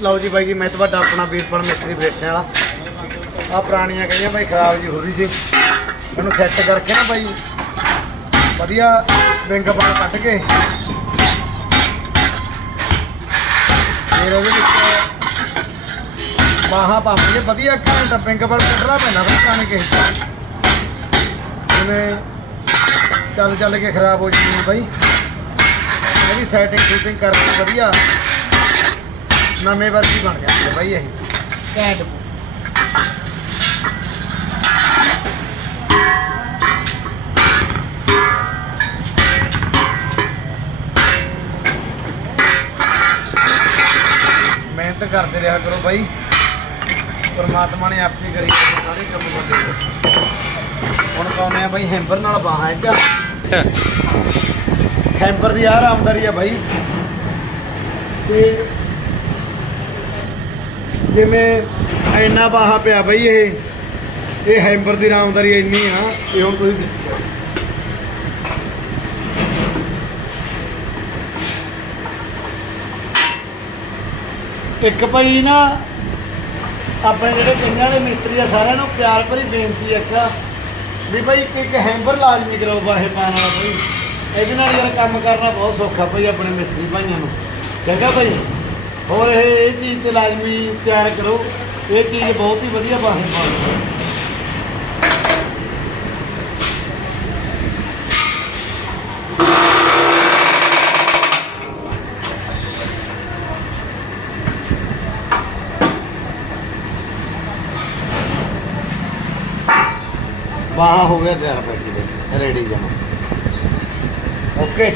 ਲਓ ਜੀ ਬਾਈ ਜੀ, ਮੈਂ ਤੁਹਾਡਾ ਆਪਣਾ ਵੀਰਪਾਲ ਮਿਸਤਰੀ ਬੇਟੇ ਵਾਲਾ। ਆ ਪੁਰਾਣੀਆਂ ਕਹੀਆਂ ਬਾਈ ਖਰਾਬ ਜੀ ਹੋ ਰਹੀ ਸੀ। ਇਹਨੂੰ ਸੈੱਟ ਕਰਕੇ ਨਾ ਬਾਈ। ਵਧੀਆ ਵਿੰਗ ਬਾਲ ਕੱਢ ਕੇ। ਫਿਰ ਉਹਦੇ ਵਿੱਚ ਬਾਹਾਂ ਪਾਉਂਦੇ ਵਧੀਆ ਘੰਟਾ ਵਿੰਗ ਬਾਲ ਕੱਢਣਾ ਪੈਂਦਾ ਫਿਰ ਕਾਣ ਕੇ। ਜਿਵੇਂ ਚੱਲ ਚੱਲ ਕੇ ਖਰਾਬ ਹੋ ਜਾਂਦੀ ਬਾਈ। ਇਹਦੀ ਸੈਟਿੰਗ ਸ਼ੂਟਿੰਗ ਕਰਕੇ ਵਧੀਆ। ਨਵੇਂ ਵਰਗੀ ਬਣ ਜਾਂਦੀ ਹੈ ਬਾਈ ਇਹ। ਘੈਂਟ ਮਿਹਨਤ ਕਰਦੇ ਰਿਹਾ ਕਰੋ ਬਾਈ। ਪਰਮਾਤਮਾ ਨੇ ਆਪਣੀ ਕਰੀ ਸਾਰੇ ਕੰਮ ਕਰਦੇ ਹੁਣ ਪਾਉਨੇ ਆ ਬਾਈ ਹੈਂਬਰ ਨਾਲ ਬਾਹਾਂ ਇੱਕ ਹੈਂਬਰ ਦੀ ਆਹ ਆਮਦਾਰੀ ਆ ਬਾਈ। ਤੇ ਜਿਵੇਂ ਇੰਨਾ ਬਾਹਾ ਪਿਆ ਬਾਈ ਇਹ ਇਹ ਹੈਂਬਰ ਦੀ ਆਮਦਾਰੀ ਇੰਨੀ ਆ ਕਿ ਹੁਣ ਤੁਸੀਂ ਦੇਖੋ। ਇੱਕ ਭਾਈ ਨਾ, ਆਪਣੇ ਜਿਹੜੇ ਕਈਆਂ ਵਾਲੇ ਮਿਸਤਰੀ ਆ, ਸਾਰਿਆਂ ਨੂੰ ਪਿਆਰ ਭਰੀ ਬੇਨਤੀ ਇੱਕ, ਵੀ ਭਾਈ ਇੱਕ ਇੱਕ ਹੈਂਬਰ ਲਾਜ਼ਮੀ ਕਰੋ ਬਾਹੇ ਪਾਉਣ ਵਾਲਾ ਭਾਈ ਇਹਦੇ ਨਾਲ ਯਾਰ ਕੰਮ ਕਰਨਾ ਬਹੁਤ ਸੌਖਾ ਭਾਈ ਆਪਣੇ ਮਿਸਤਰੀ ਭਾਈਆਂ ਨੂੰ ਚੰਗਾ ਭਾਈ ਹੋਰ ਇਹ ਇਹ ਚੀਜ਼ ਤੇ ਲਾਜ਼ਮੀ ਤਿਆਰ ਕਰੋ। ਇਹ ਚੀਜ਼ ਬਹੁਤ ਹੀ ਵਧੀਆ ਬਾਹੇ ਪਾਉਂਦੀ ਬਾਹਾਂ ਹੋ ਗਿਆ ਤਿਆਰ ਭਾਈ ਜੀ ਰੈਡੀ ਜਮਾ। ਓਕੇ